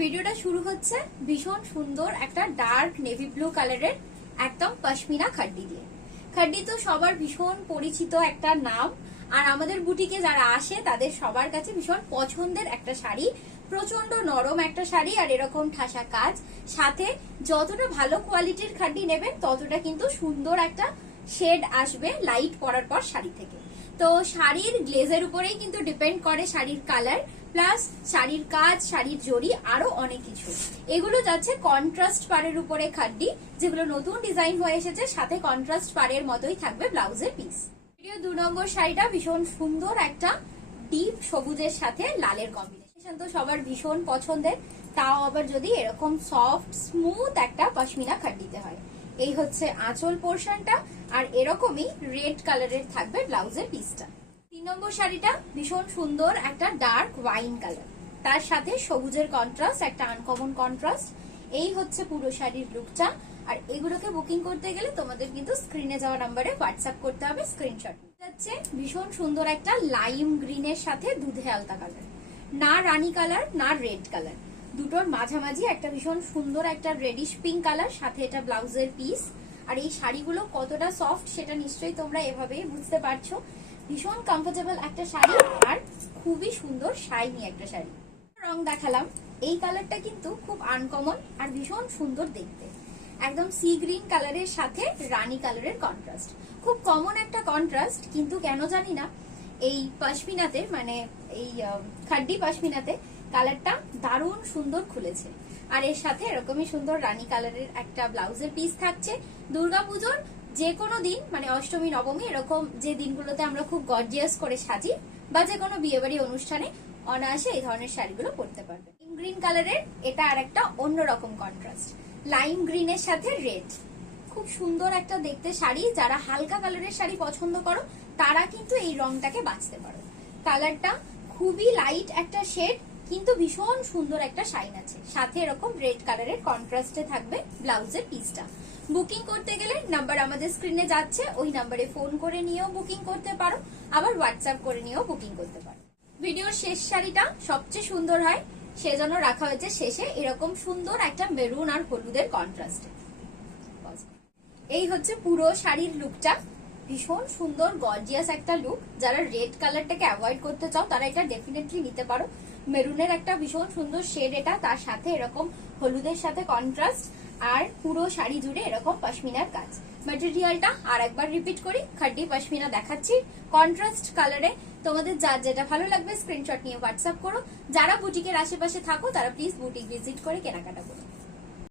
ভিডিওটা শুরু হচ্ছে ভীষণ সুন্দর একটা ডার্ক নেভি ব্লু কালারের একদম পশমিনা খাড্ডি দিয়ে। খাড্ডি তো সবার ভীষণ পরিচিত একটা নাম, আর আমাদের বুটিকে যারা আসে তাদের সবার কাছে ভীষণ পছন্দের একটা শাড়ি। প্রচন্ড নরম একটা শাড়ি, আর এরকম ঠাসা কাজ, সাথে যতটা ভালো কোয়ালিটির খাড্ডি নেবেন ততটা কিন্তু সুন্দর একটা শেড আসবে লাইট পরার পর শাড়ি থেকে। তো শাড়ির গ্লেজের উপরেই কিন্তু ডিপেন্ড করে শাড়ির কালার, প্লাস শাড়ির কাজ, শাড়ির জড়ি, আরো অনেক কিছু। এগুলো যাচ্ছে কন্ট্রাস্ট পাড়ের উপরে খাড্ডি, যেগুলো নতুন ডিজাইন হয়ে এসেছে। সাথে কন্ট্রাস্ট পাড়ের মতোই থাকবে ব্লাউজের পিস। ভিডিও 2 নম্বর শাড়িটা ভীষণ সুন্দর একটা ডিপ সবুজের সাথে লালের কম্বিনেশন, তো সবার ভীষণ পছন্দের। তাও আবার যদি এরকম সফট স্মুথ একটা পশমিনা খাড্ডিতে হয়। এই হচ্ছে আঁচল পোর্শনটা, আর এরকমই রেড কালারের থাকবে ব্লাউজের পিসটা। 3 নম্বর শাড়িটা ভীষণ সুন্দর একটা ডার্ক ওয়াইন কালার, তার সাথে সবুজের কন্ট্রাস্ট, একটা আনকমন কন্ট্রাস্ট। এই হচ্ছে পুরো শাড়ির লুকটা। আর এগুলোকে বুকিং করতে গেলে তোমাদের কিন্তু স্ক্রিনে যাওয়া নাম্বারে হোয়াটসঅ্যাপ করতে হবে স্ক্রিনশট। যাচ্ছে ভীষণ সুন্দর একটা লাইম গ্রিনের সাথে দুধে আলতা কালার, না রানী কালার না রেড কালার, দুটোর মাঝামাঝি একটা ভীষণ সুন্দর একটা রেডিশ পিঙ্ক কালার, সাথে এটা ব্লাউজের পিস। আর এই শাড়িগুলো কতটা সফট সেটা নিশ্চয়ই তোমরা এভাবেই বুঝতে পারছো। ভীষণ কমফোর্টেবল একটা শাড়ি, আর খুবই সুন্দর শাইনি একটা শাড়ি। রং দেখালাম, এই কালারটা কিন্তু খুব আনকমন আর ভীষণ সুন্দর দেখতে। একদম সি গ্রিন কালারের সাথে রানী কালারের কন্ট্রাস্ট, খুব কমন একটা কন্ট্রাস্ট, কিন্তু কেন জানি না এই পশমিনাতে, মানে এই খাড্ডি পশমিনাতে কালারটা দারুণ সুন্দর খুলেছে। আর এর সাথে এরকমই সুন্দর রানী কালারের একটা ব্লাউজের পিস থাকছে। দুর্গাপুজোর যে কোনো দিন, মানে অষ্টমী নবমী, এরকম যে দিনগুলোতে আমরা খুব গর্জিয়াস করে সাজি, বা যে কোনো বিয়েবাড়ি অনুষ্ঠানে অনায়াসে এই ধরনের শাড়িগুলো পরতে পারবে। গ্রিন কালারের এটা আর একটা অন্যরকম কন্ট্রাস্ট, লাইম গ্রিনের সাথে রেড, খুব সুন্দর একটা দেখতে শাড়ি। যারা হালকা কালারের শাড়ি পছন্দ করো তারা কিন্তু এই রংটাকে বাছতে পারো। কালারটা খুবই লাইট একটা শেড, কিন্তু ভীষণ সুন্দর একটা শাইন আছে। সাথে এরকম রেড কালারের কন্ট্রাস্টে থাকবে ব্লাউজের পিসটা। বুকিং করতে গেলে নাম্বার আমাদের স্ক্রিনে যাচ্ছে, ওই নাম্বারে ফোন করে নিয়েও বুকিং করতে পারো, আবার হোয়াটসঅ্যাপ করে নিয়েও বুকিং করতে পারো। ভিডিওর শেষ শাড়িটা সবচেয়ে সুন্দর হয়, সেজন্য রাখা হয়েছে শেষে এরকম সুন্দর একটা মেরুন আর হলুদের কন্ট্রাস্টে। এই হচ্ছে পুরো শাড়ির লুকটা, ভীষণ সুন্দর গর্জিয়াস একটা লুক। যারা রেড কালারটাকে অ্যাভয়েড করতে চাও তারা এটা ডেফিনেটলি নিতে পারো। মেরুনের একটা ভীষণ সুন্দর শেড এটা, তার সাথে এরকম হলুদের সাথে কন্ট্রাস্ট, আর পুরো শাড়ি জুড়ে এরকম পশমিনার কাজ। ম্যাটেরিয়ালটা আর একবার রিপিট করি, খাড্ডি পশমিনা দেখাচ্ছি কন্ট্রাস্ট কালারে। তোমাদের যার যেটা ভালো লাগবে স্ক্রিনশট নিয়ে হোয়াটসঅ্যাপ করো। যারা বুটিকের আশেপাশে থাকো তারা প্লিজ বুটিক ভিজিট করে কেনাকাটা করো।